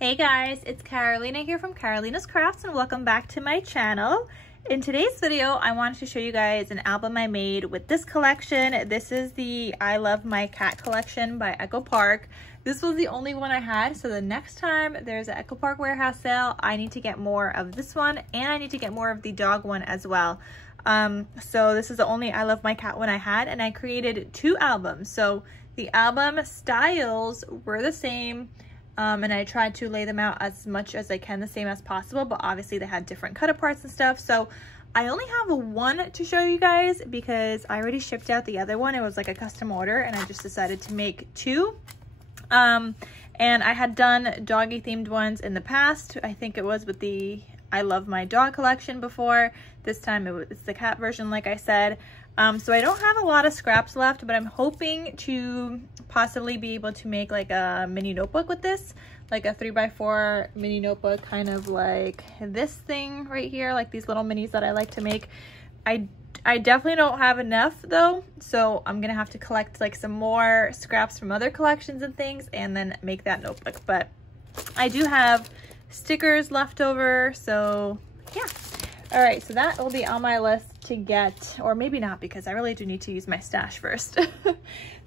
Hey guys, it's Carolina here from KarolinasKrafts and welcome back to my channel. In today's video, I wanted to show you guys an album I made with this collection. This is the I Love My Cat collection by Echo Park. This was the only one I had, so the next time there's an Echo Park warehouse sale, I need to get more of this one and I need to get more of the dog one as well. So this is the only I Love My Cat one I had, and I created two albums. So the album styles were the same. And I tried to lay them out as much as I can the same as possible, but obviously they had different cut aparts and stuff. So I only have one to show you guys because I already shipped out the other one. It was like a custom order and I just decided to make two. And I had done doggy themed ones in the past. I think it was with the I Love My Dog collection before. This time it's the cat version, like I said. So I don't have a lot of scraps left, but I'm hoping to possibly be able to make like a mini notebook with this, like a 3x4 mini notebook, kind of like this thing right here, like these little minis that I like to make. I definitely don't have enough though, so I'm gonna have to collect like some more scraps from other collections and things and then make that notebook. But I do have stickers left over, so yeah. All right, so that will be on my list to get, or maybe not, because I really do need to use my stash first.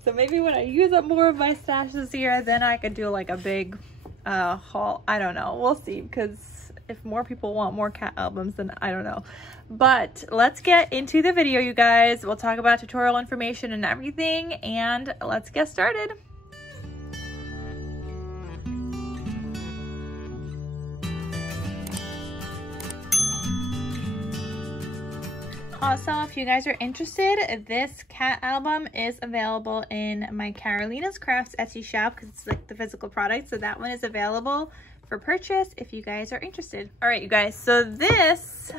So maybe when I use up more of my stash this year, then I could do like a big haul. I don't know, we'll see, because if more people want more cat albums, then I don't know. But let's get into the video, you guys. We'll talk about tutorial information and everything, and let's get started. Also, if you guys are interested, this cat album is available in my KarolinasKrafts Etsy shop because it's like the physical product. So that one is available for purchase if you guys are interested. All right, you guys. So this,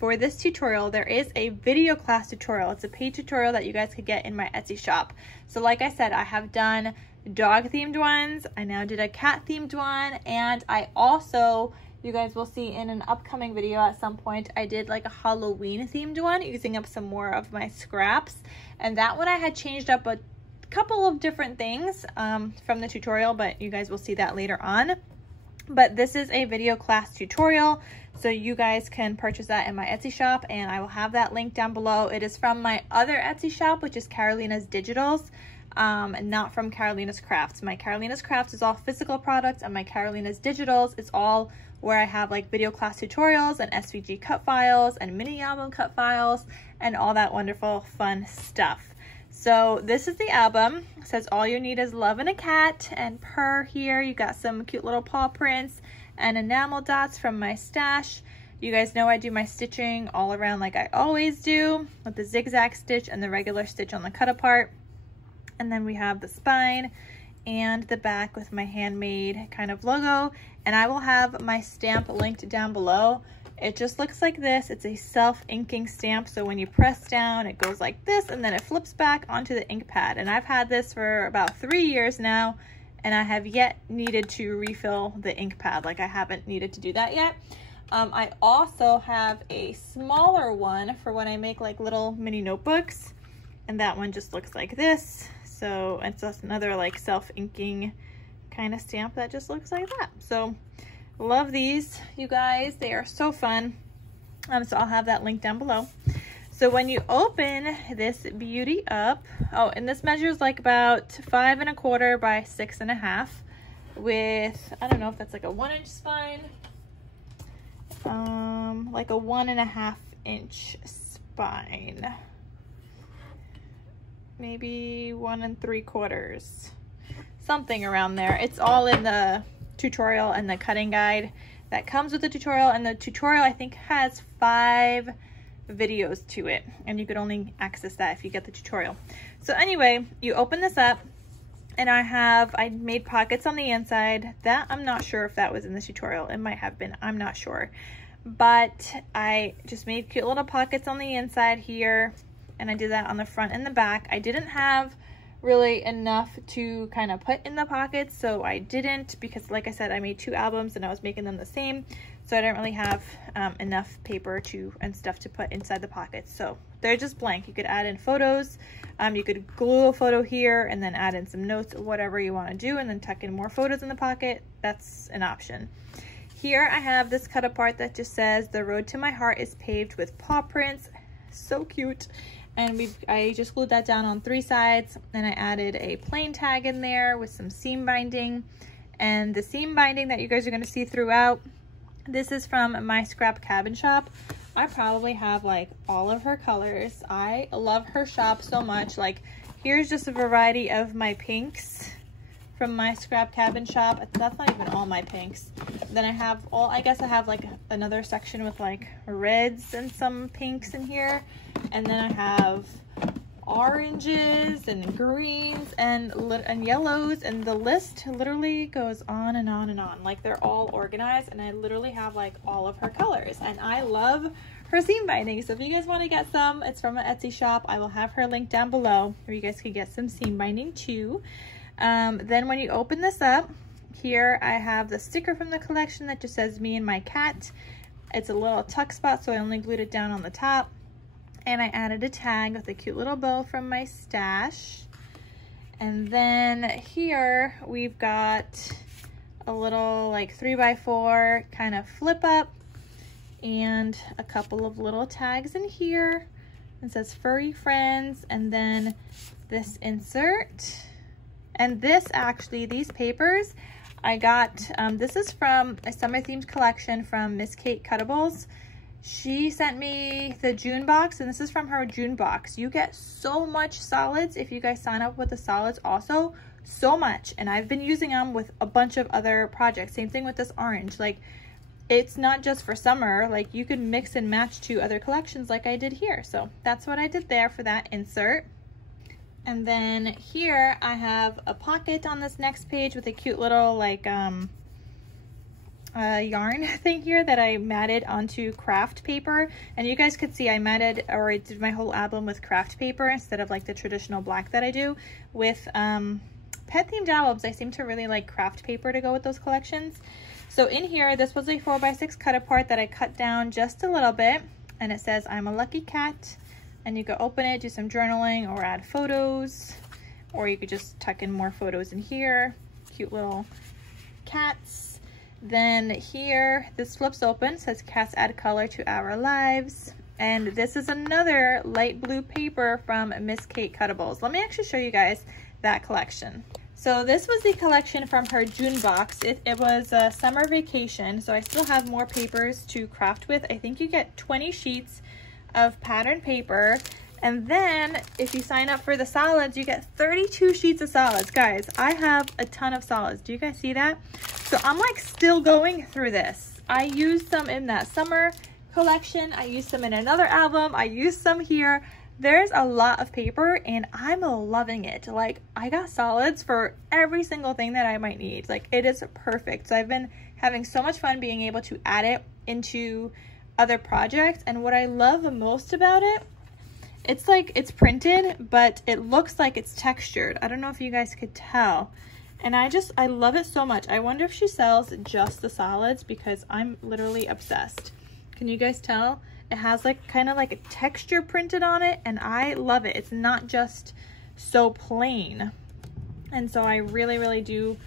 for this tutorial, there is a video class tutorial. It's a paid tutorial that you guys could get in my Etsy shop. So like I said, I have done dog themed ones. I now did a cat themed one. And I also, you guys will see in an upcoming video at some point, I did like a Halloween themed one using up some more of my scraps. And that one I had changed up a couple of different things from the tutorial, but you guys will see that later on. But this is a video class tutorial, so you guys can purchase that in my Etsy shop, and I will have that link down below. It is from my other Etsy shop, which is Carolina's Digitals. Not from KarolinasKrafts. My KarolinasKrafts is all physical products, and my Carolina's Digitals is all where I have like video class tutorials and SVG cut files and mini album cut files and all that wonderful fun stuff. So this is the album. It says all you need is love and a cat, and per here you got some cute little paw prints and enamel dots from my stash. You guys know I do my stitching all around like I always do, with the zigzag stitch and the regular stitch on the cut apart. And then we have the spine and the back with my handmade kind of logo. And I will have my stamp linked down below. It just looks like this. It's a self-inking stamp. So when you press down, it goes like this, and then it flips back onto the ink pad. And I've had this for about 3 years now, and I have yet needed to refill the ink pad. Like, I haven't needed to do that yet. I also have a smaller one for when I make like little mini notebooks, and that one just looks like this. So it's just another like self-inking kind of stamp that just looks like that. So love these, you guys. They are so fun. So I'll have that link down below. So when you open this beauty up, oh, and this measures like about 5 1/4 by 6 1/2 with, I don't know if that's like a 1-inch spine, like a 1 1/2-inch spine. Maybe 1 3/4, something around there. It's all in the tutorial and the cutting guide that comes with the tutorial, and the tutorial I think has 5 videos to it, and you could only access that if you get the tutorial. So anyway, you open this up, and I made pockets on the inside. That I'm not sure if that was in the tutorial. It might have been, I'm not sure, but I just made cute little pockets on the inside here. And I did that on the front and the back. I didn't have really enough to kind of put in the pockets, so I didn't, because like I said, I made 2 albums and I was making them the same, so I didn't really have enough paper and stuff to put inside the pockets. So they're just blank. You could add in photos. You could glue a photo here and then add in some notes, whatever you want to do, and then tuck in more photos in the pocket. That's an option. Here I have this cut apart that just says, "The road to my heart is paved with paw prints." So cute. And I just glued that down on 3 sides, and I added a plain tag in there with some seam binding. And the seam binding that you guys are going to see throughout, this is from my scrap cabin shop. I probably have like all of her colors. I love her shop so much. Like, here's just a variety of my pinks from my scrap cabin shop. That's not even all my pinks. Then I have I guess I have like another section with like reds and some pinks in here. And then I have oranges and greens and yellows, and the list literally goes on and on and on. Like, they're all organized, and I literally have like all of her colors, and I love her seam binding. So if you guys want to get some, it's from an Etsy shop. I will have her link down below where you guys could get some seam binding too. Then when you open this up, here I have the sticker from the collection that just says "Me and my cat." It's a little tuck spot, so I only glued it down on the top. And I added a tag with a cute little bow from my stash. And then here we've got a little like 3x4 kind of flip up and a couple of little tags in here. It says "Furry Friends," and then this insert. And this actually, these papers, I got, this is from a summer themed collection from Miss Kate Cuttables. She sent me the June box, and this is from her June box. You get so much solids if you guys sign up with the solids also, so much. And I've been using them with a bunch of other projects. Same thing with this orange. Like, it's not just for summer. Like, you can mix and match to other collections like I did here. So that's what I did there for that insert. And then here I have a pocket on this next page with a cute little like yarn thing here that I matted onto craft paper. And you guys could see I matted, or I did my whole album with craft paper instead of like the traditional black that I do with pet themed albums. I seem to really like craft paper to go with those collections. So in here, this was a 4x6 cut apart that I cut down just a little bit, and it says "I'm a lucky cat." And you could open it, do some journaling, or add photos, or you could just tuck in more photos in here. Cute little cats. Then here, this flips open. It says "Cats add color to our lives." And this is another light blue paper from Miss Kate Cuttables. Let me actually show you guys that collection. So this was the collection from her June box. It was a summer vacation, so I still have more papers to craft with. I think you get 20 sheets of pattern paper, and then if you sign up for the solids, you get 32 sheets of solids. Guys, I have a ton of solids. Do you guys see that? So I'm like still going through this. I used some in that summer collection. I used some in another album. I used some here. There's a lot of paper, and I'm loving it. Like, I got solids for every single thing that I might need. Like, it is perfect. So I've been having so much fun being able to add it into other projects. And what I love the most about it, it's like it's printed, but it looks like it's textured. I don't know if you guys could tell. And I love it so much. I wonder if she sells just the solids, because I'm literally obsessed. Can you guys tell? It has like kind of like a texture printed on it, and I love it. It's not just so plain. And so I really, really do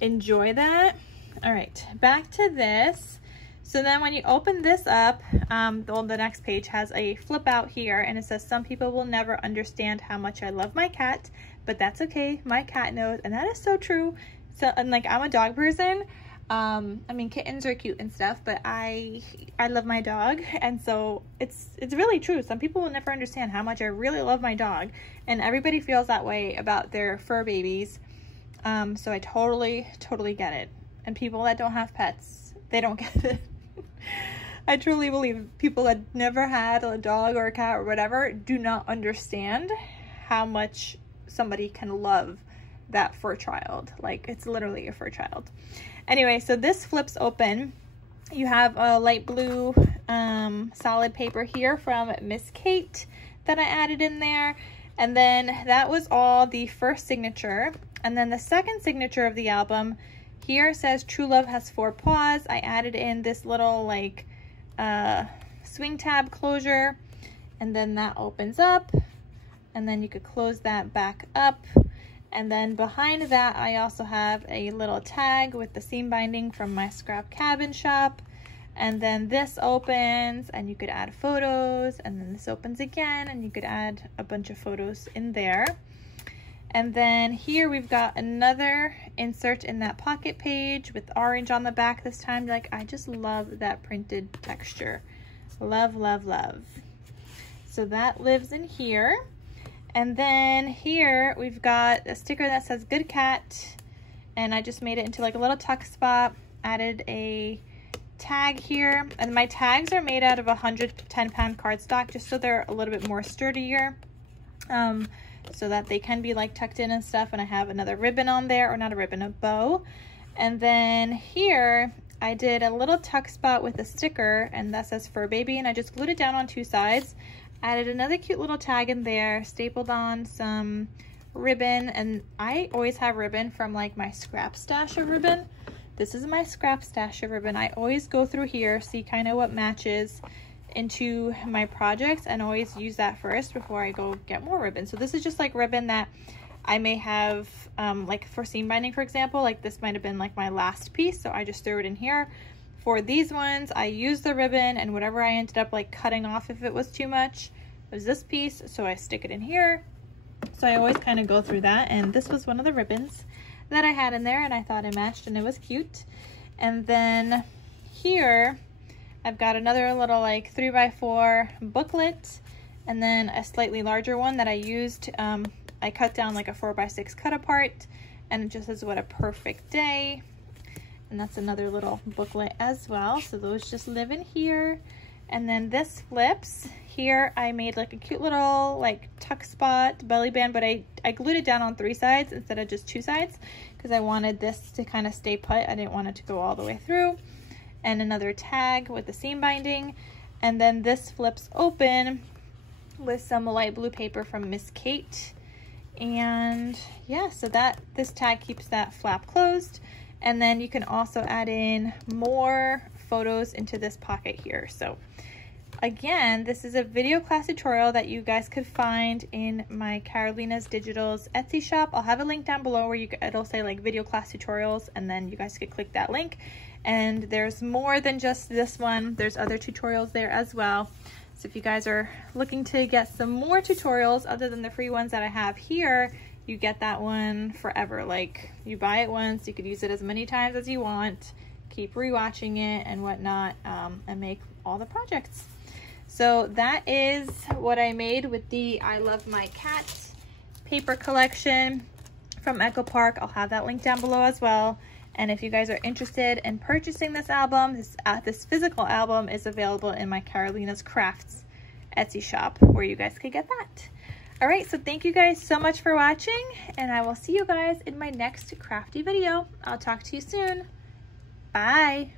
enjoy that. All right, back to this. So then when you open this up, the next page has a flip out here, and it says, "Some people will never understand how much I love my cat, but that's okay. My cat knows." And that is so true. So, and like, I'm a dog person. I mean, kittens are cute and stuff, but I love my dog. And so it's really true. Some people will never understand how much I really love my dog, and everybody feels that way about their fur babies. So I totally get it. And people that don't have pets, they don't get it. I truly believe people that never had a dog or a cat or whatever do not understand how much somebody can love that fur child. Like, it's literally a fur child. Anyway, so this flips open. You have a light blue solid paper here from Miss Kate that I added in there. And then that was all the first signature. And then the second signature of the album here says "True Love Has 4 Paws." I added in this little like swing tab closure. and then that opens up, and then you could close that back up. And then behind that, I also have a little tag with the seam binding from my scrap cabin shop. And then this opens and you could add photos, and then this opens again and you could add a bunch of photos in there. And then here we've got another insert in that pocket page with orange on the back this time. Like, I just love that printed texture. Love, love, love. So that lives in here. And then here we've got a sticker that says Good Cat, and I just made it into like a little tuck spot, added a tag here, and my tags are made out of 110-pound cardstock just so they're a little bit more sturdier, so that they can be like tucked in and stuff. And I have another ribbon on there, or not a ribbon, a bow. And then here I did a little tuck spot with a sticker, and that says Fur Baby, and I just glued it down on two sides. Added another cute little tag in there, stapled on some ribbon, and I always have ribbon from like my scrap stash of ribbon. This is my scrap stash of ribbon. I always go through here, see kind of what matches into my projects, and always use that first before I go get more ribbon. So this is just like ribbon that I may have, like for seam binding, for example, like this might have been like my last piece, so I just threw it in here. For these ones, I used the ribbon, and whatever I ended up like cutting off if it was too much, it was this piece, so I stick it in here. So I always kind of go through that, and this was one of the ribbons that I had in there, and I thought it matched and it was cute. And then here I've got another little like 3x4 booklet, and then a slightly larger one that I used. I cut down like a 4x6 cut apart, and it just says What a Perfect Day. And that's another little booklet as well. So those just live in here. And then this flips. Here I made like a cute little like tuck spot belly band, but I glued it down on 3 sides instead of just 2 sides because I wanted this to kind of stay put. I didn't want it to go all the way through. And another tag with the seam binding. And then this flips open with some light blue paper from Miss Kate. And yeah, so this tag keeps that flap closed. And then you can also add in more photos into this pocket here. So again, this is a video class tutorial that you guys could find in my Karolina's Digital's Etsy shop. I'll have a link down below where it'll say like video class tutorials, and then you guys could click that link. And there's more than just this one. There's other tutorials there as well. So if you guys are looking to get some more tutorials other than the free ones that I have here, you get that one forever. Like, you buy it once, you could use it as many times as you want, keep rewatching it and whatnot, and make all the projects. So that is what I made with the I Love My Cat paper collection from Echo Park. I'll have that link down below as well. And if you guys are interested in purchasing this album, this physical album is available in my KarolinasKrafts Etsy shop, where you guys could get that. All right, so thank you guys so much for watching, and I will see you guys in my next crafty video. I'll talk to you soon. Bye.